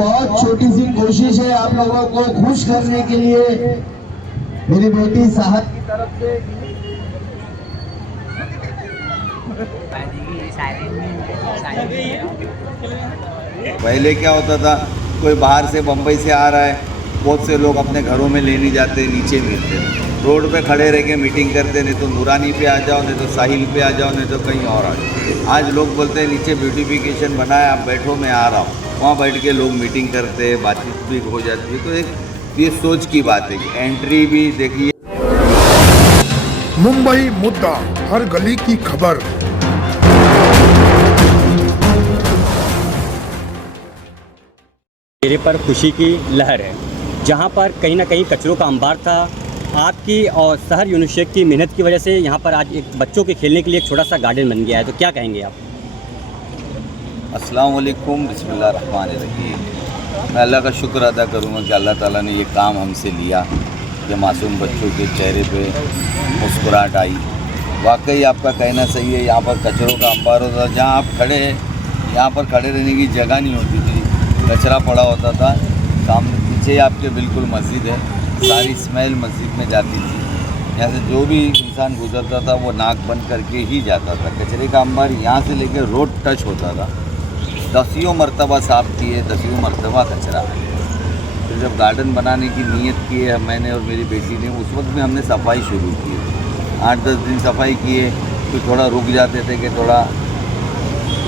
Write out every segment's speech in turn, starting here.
बहुत छोटी सी कोशिश है आप लोगों को खुश करने के लिए मेरी बेटी साहब की तरफ से। पहले क्या होता था, कोई बाहर से बम्बई से आ रहा है, बहुत से लोग अपने घरों में ले नहीं जाते, नीचे मिलते, रोड पे खड़े रह के मीटिंग करते, नहीं तो नूरानी पे आ जाओ, नहीं तो साहिल पे आ जाओ, नहीं तो कहीं और आ जाओ। आज लोग बोलते हैं नीचे ब्यूटिफिकेशन बना है, आप बैठो, मैं आ रहा हूँ। वहाँ बैठ के लोग मीटिंग करते हैं, बातचीत भी हो जाती है। तो एक ये सोच की बात है कि एंट्री भी देखिए। मुंबई मुद्दा, हर गली की खबर। चेहरे पर खुशी की लहर है, जहां पर कहीं ना कहीं कचरों का अंबार था। आपकी और शहर यूनिट शेख की मेहनत की वजह से यहां पर आज एक बच्चों के खेलने के लिए एक छोटा सा गार्डन बन गया है, तो क्या कहेंगे आप? अस्सलाम वालेकुम, बिस्मिल्लाह रहमान रहीम। मैं अल्लाह का शुक्र अदा करूँगा कि अल्लाह ताला ने ये काम हमसे लिया कि मासूम बच्चों के चेहरे पे मुस्कुराहट आई। वाकई आपका कहना सही है, यहाँ पर कचरों का अंबार होता था। जहाँ आप खड़े हैं, यहाँ पर खड़े रहने की जगह नहीं होती थी, कचरा पड़ा होता था। सामने पीछे आपके बिल्कुल मस्जिद है, सारी स्मेल मस्जिद में जाती थी। यहाँ से जो भी इंसान गुजरता था वो नाक बंद करके ही जाता था। कचरे का अंबार यहाँ से लेकर रोड टच होता था। 10 मरतबा साफ़ किए, 10 मरतबा कचरा। फिर जब गार्डन बनाने की नीयत की है मैंने और मेरी बेटी ने, उस वक्त भी हमने सफाई शुरू की। 8-10 दिन सफाई किए, फिर थोड़ा रुक जाते थे कि थोड़ा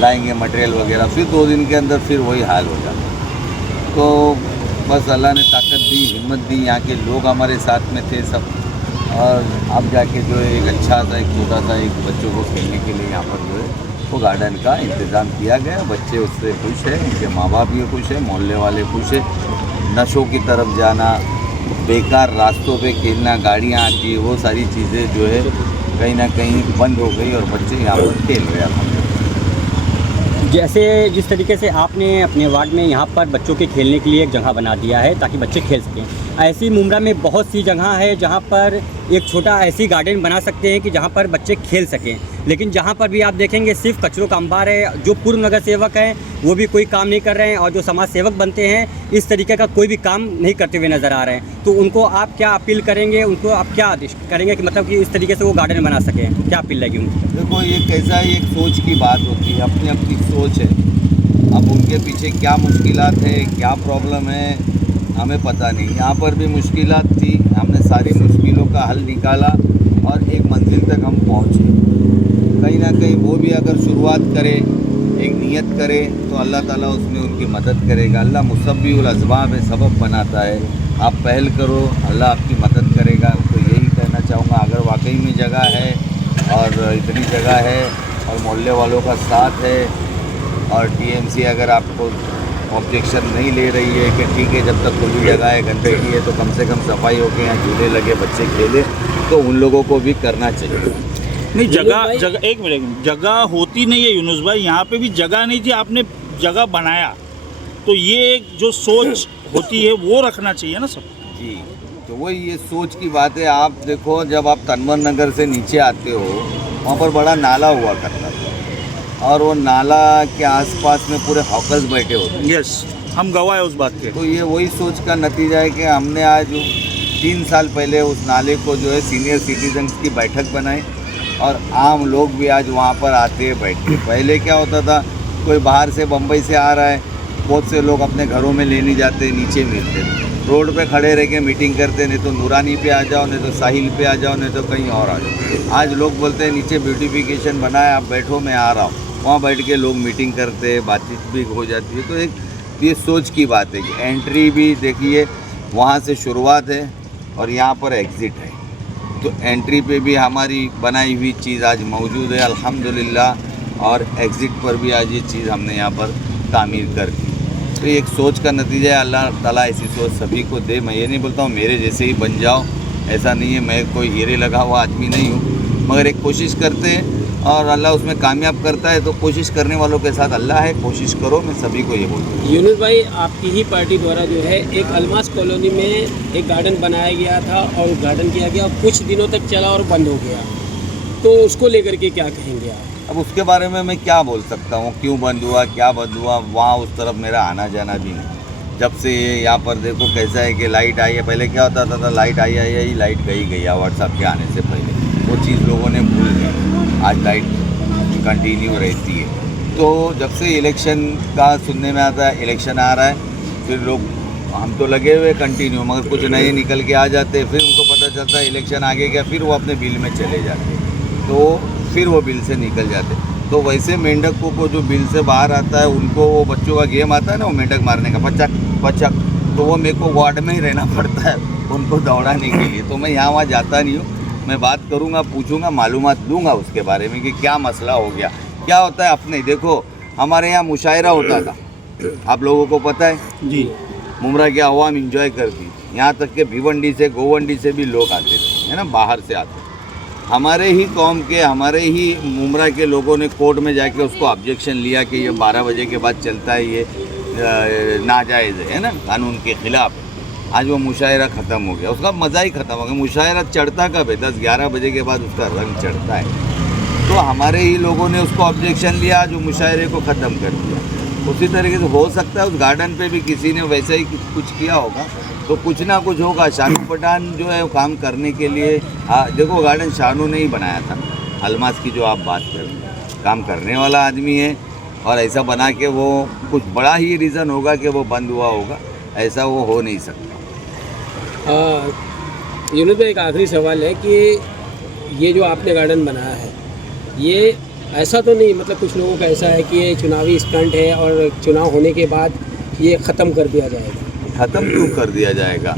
लाएंगे मटेरियल वगैरह, फिर 2 दिन के अंदर फिर वही हाल हो जाता। तो बस अल्लाह ने ताकत दी, हिम्मत दी, यहाँ के लोग हमारे साथ में थे सब। और अब जाके जो है एक अच्छा सा, एक छोटा सा, एक बच्चों को खेलने के लिए यहाँ पर जो है वो गार्डन का इंतज़ाम किया गया। बच्चे उससे खुश हैं, उनके माँ बाप भी खुश हैं, मोहल्ले वाले खुश हैं। नशों की तरफ जाना, बेकार रास्तों पे खेलना, गाड़ियाँ आती है, वो सारी चीज़ें जो है कहीं ना कहीं बंद हो गई और बच्चे यहाँ पर खेल रहे हैं। जैसे जिस तरीके से आपने अपने वार्ड में यहाँ पर बच्चों के खेलने के लिए एक जगह बना दिया है ताकि बच्चे खेल सकें, ऐसी मुंब्रा में बहुत सी जगह है जहाँ पर एक छोटा ऐसी गार्डन बना सकते हैं कि जहाँ पर बच्चे खेल सकें। लेकिन जहाँ पर भी आप देखेंगे सिर्फ कचरों का अंबार है। जो पूर्व नगर सेवक हैं वो भी कोई काम नहीं कर रहे हैं, और जो समाज सेवक बनते हैं इस तरीके का कोई भी काम नहीं करते हुए नज़र आ रहे हैं। तो उनको आप क्या अपील करेंगे, उनको आप क्या आदेश करेंगे कि मतलब कि इस तरीके से वो गार्डन बना सकें? क्या अपील लगेगी उनको? देखो, ये कैसा है, एक सोच की बात होती है, अपनी अपनी सोच है। अब उनके पीछे क्या मुश्किलात है, क्या प्रॉब्लम है, हमें पता नहीं। यहाँ पर भी मुश्किलात थी, हमने सारी मुश्किलों का हल निकाला और एक मंजिल तक हम पहुँचे। कहीं ना कहीं वो भी अगर शुरुआत करे, एक नियत करे, तो अल्लाह ताला उसमें उनकी मदद करेगा। अल्लाह मुसब्बिहुल असबाब है, सबब बनाता है। आप पहल करो, अल्लाह आपकी मदद करेगा। तो यही कहना चाहूँगा, अगर वाकई में जगह है और इतनी जगह है और मोहल्ले वालों का साथ है और टीएमसी अगर आपको ऑब्जेक्शन नहीं ले रही है कि ठीक है, जब तक खुली जगह है, गंदगी है, तो कम से कम सफाई हो के यहाँ झूले लगे, बच्चे खेले, तो उन लोगों को भी करना चाहिए। नहीं, जगह एक मिनट, जगह होती नहीं है यूनुस भाई, यहाँ पे भी जगह नहीं थी, आपने जगह बनाया, तो ये जो सोच होती है वो रखना चाहिए ना सब। जी, तो वही ये सोच की बात है। आप देखो, जब आप तनवर नगर से नीचे आते हो, वहाँ पर बड़ा नाला हुआ करता था और वो नाला के आसपास में पूरे हॉकर्स बैठे होते हैं। यस, हम गवाह है उस बात के। तो ये वही सोच का नतीजा है कि हमने आज 3 साल पहले उस नाले को जो है सीनियर सिटीजन्स की बैठक बनाई और आम लोग भी आज वहाँ पर आते हैं, बैठते। पहले क्या होता था, कोई बाहर से बम्बई से आ रहा है, बहुत से लोग अपने घरों में ले नहीं जाते, नीचे मिलते, रोड पे खड़े रह के मीटिंग करते, नहीं तो नूरानी पे आ जाओ, नहीं तो साहिल पे आ जाओ, नहीं तो कहीं और आ जाओ। आज लोग बोलते हैं नीचे ब्यूटिफिकेशन बना है, आप बैठो, मैं आ रहा हूँ। वहाँ बैठ के लोग मीटिंग करते, बातचीत भी हो जाती है। तो एक ये सोच की बात है कि एंट्री भी देखिए वहाँ से शुरुआत है और यहाँ पर एग्ज़िट है। तो एंट्री पे भी हमारी बनाई हुई चीज़ आज मौजूद है अल्हम्दुलिल्लाह, और एग्ज़िट पर भी आज ये चीज़ हमने यहाँ पर तामीर कर दी। तो एक सोच का नतीजा है। अल्लाह ताला ऐसी सोच सभी को दे। मैं ये नहीं बोलता हूँ मेरे जैसे ही बन जाओ, ऐसा नहीं है, मैं कोई हीरे लगा हुआ आदमी नहीं हूँ, मगर एक कोशिश करते हैं और अल्लाह उसमें कामयाब करता है। तो कोशिश करने वालों के साथ अल्लाह है, कोशिश करो, मैं सभी को ये बोलता हूँ। यूनुस भाई, आपकी ही पार्टी द्वारा जो है एक अलमास कॉलोनी में एक गार्डन बनाया गया था और गार्डन किया गया, कुछ दिनों तक चला और बंद हो गया, तो उसको लेकर के क्या कहेंगे आप? अब उसके बारे में मैं क्या बोल सकता हूँ, क्यों बंद हुआ, क्या बंद हुआ, वहाँ उस तरफ मेरा आना जाना भी नहीं। जब से ये यहाँ पर देखो कैसा है कि लाइट आई है, पहले क्या होता था लाइट आई लाइट गई व्हाट्सएप के आने से पहले, वो चीज़ लोगों ने भूल गई। आज लाइट कंटिन्यू रहती है। तो जब से इलेक्शन का सुनने में आता है, इलेक्शन आ रहा है, फिर लोग हम तो लगे हुए कंटिन्यू, मगर कुछ नए निकल के आ जाते, फिर उनको पता चलता है इलेक्शन आगे क्या, फिर वो अपने बिल में चले जाते, तो फिर वो बिल से निकल जाते। तो वैसे मेंढकों को जो बिल से बाहर आता है, उनको वो बच्चों का गेम आता है ना, वो मेंढक मारने का, पचक पचक, तो वो मेरे को वार्ड में ही रहना पड़ता है उनको दौड़ाने के लिए। तो मैं यहाँ वहाँ जाता नहीं हूँ, मैं बात करूँगा, पूछूँगा, मालूमात दूँगा उसके बारे में कि क्या मसला हो गया, क्या होता है। अपने देखो हमारे यहाँ मुशायरा होता था, आप लोगों को पता है जी। मुमरा की आवाम इंजॉय करती, यहाँ तक के भिवंडी से गोवंडी से भी लोग आते थे, है ना, बाहर से आते। हमारे ही कौम के, हमारे ही मुमरा के लोगों ने कोर्ट में जाके उसको ऑब्जेक्शन लिया कि ये 12 बजे के बाद चलता है, ये नाजायज़ है ना, कानून के ख़िलाफ़। आज वो मुशायरा ख़त्म हो गया, उसका मज़ा ही ख़त्म हो गया। मुशायरा चढ़ता कब है? 10-11 बजे के बाद उसका रंग चढ़ता है। तो हमारे ही लोगों ने उसको ऑब्जेक्शन लिया, जो मुशायरे को ख़त्म कर दिया। उसी तरीके से हो सकता है उस गार्डन पे भी किसी ने वैसा ही कुछ किया होगा, तो कुछ ना कुछ होगा। शानू पठान जो है वो काम करने के लिए, देखो गार्डन शानू ने ही बनाया था, अलमास की जो आप बात कर रहे हैं, काम करने वाला आदमी है, और ऐसा बना के वो कुछ बड़ा ही रीज़न होगा कि वो बंद हुआ होगा, ऐसा वो हो नहीं सकता। यूनुस भाई, एक आखिरी सवाल है कि ये जो आपने गार्डन बनाया है, ये ऐसा तो नहीं, मतलब कुछ लोगों का ऐसा है कि ये चुनावी स्टंट है और चुनाव होने के बाद ये ख़त्म कर दिया जाएगा? ख़त्म क्यों कर दिया जाएगा?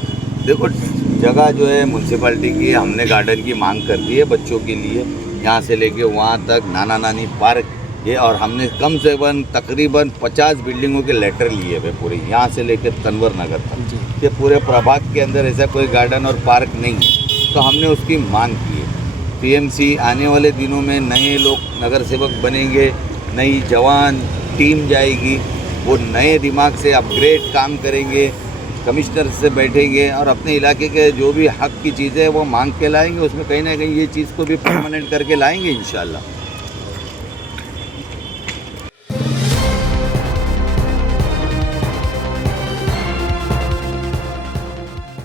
देखो जगह जो है म्यूनसिपैलिटी की है, हमने गार्डन की मांग कर दी है बच्चों के लिए, यहाँ से लेके वहाँ तक, नाना नानी पार्क ये, और हमने कम से कम तकरीबन 50 बिल्डिंगों के लेटर लिए हुए पूरे, यहाँ से लेकर तनवर नगर तक, ये पूरे प्रभाग के अंदर ऐसा कोई गार्डन और पार्क नहीं है। तो हमने उसकी मांग की है। टीएमसी आने वाले दिनों में नए लोग नगर सेवक बनेंगे, नई जवान टीम जाएगी, वो नए दिमाग से अपग्रेड काम करेंगे, कमिश्नर से बैठेंगे और अपने इलाके के जो भी हक की चीज़ें वो मांग के लाएंगे, उसमें कहीं ना कहीं ये चीज़ को भी परमानेंट करके लाएंगे इंशाल्लाह।